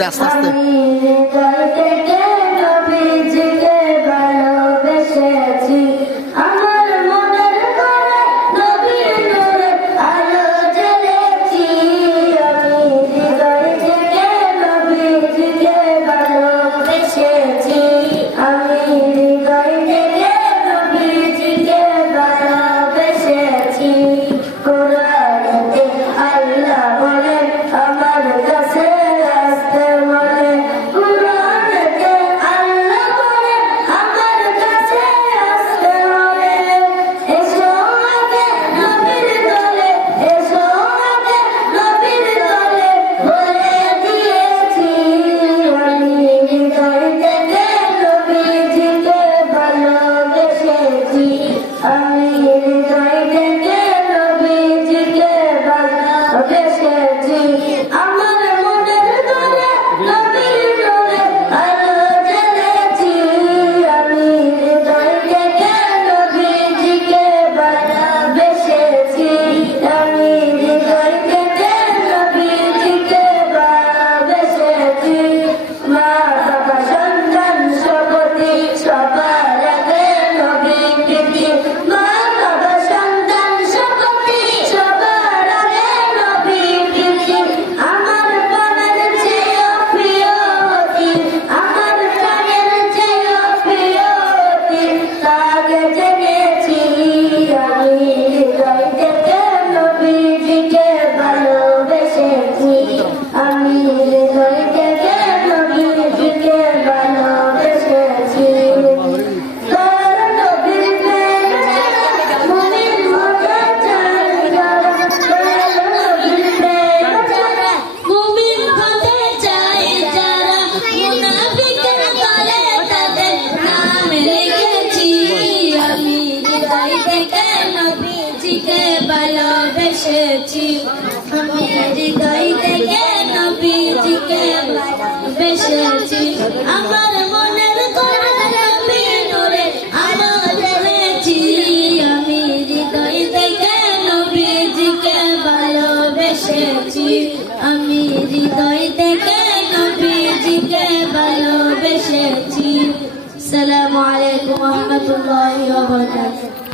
করে আস্তে আস্তে। আমি হৃদয় থেকে নবীজিকে ভালোবেসেছি আমার মনের কোণে নূরে আলো জ্বেলেছি আমি হৃদয় থেকে নবীজিকে ভালোবেসেছি আমি হৃদয় থেকে নবীজিকে ভালোবেসেছি আসসালামু আলাইকুম ওয়া রাহমাতুল্লাহি ওয়া বারাকাতুহু